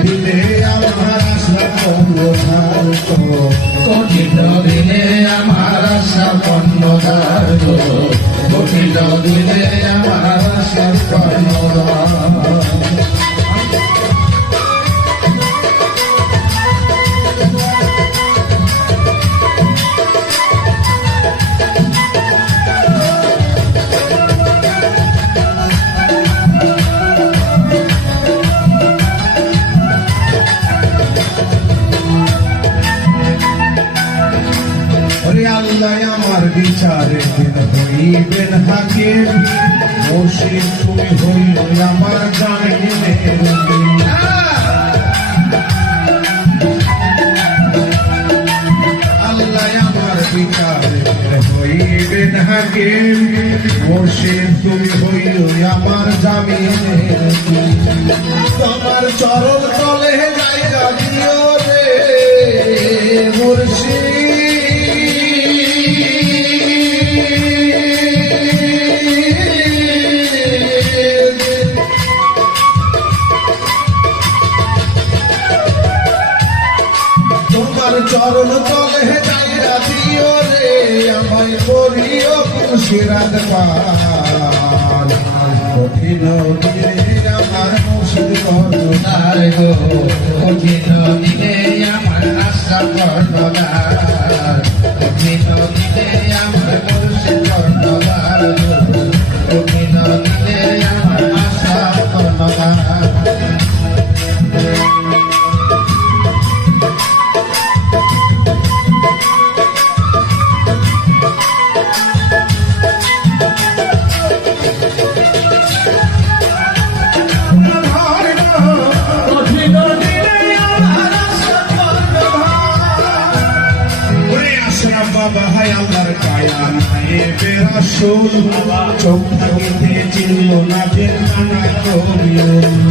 দিলে আমার আশা পণ্যধার কঠিন দিলে আমার আশা পণ্যদার কঠিন দিলে আমার আশা পণ্যদার আল্লাহ আমার বিচারের দিন হইবেন হাকিম মুর্শিদ তুমি হইল আমার জামিনের আল্লাহ আমার বিচারের দিন হইবেন হাকিম মুর্শিদ তুমি হইল আমার জামিনের তোমার চরণ তলে জায়গা দিও রে মুর্শিদ চরণ তলে যাইয়া দিও রে আমায় করিও সিরাত পার কঠিন দিলে আমার মুর্শিদ কর্ণধার গো কঠিন দিলে আমার আশা কর্ণধার কঠিন দিলে আমার মুর্শিদ কর্ণধার কঠিন দিলে আমার আশা কর্ণধার বাবা হায় আল্লাহর কায়া নায়ে বেরাসুল চোখ থাকিতে চিনল না বের কানা করিও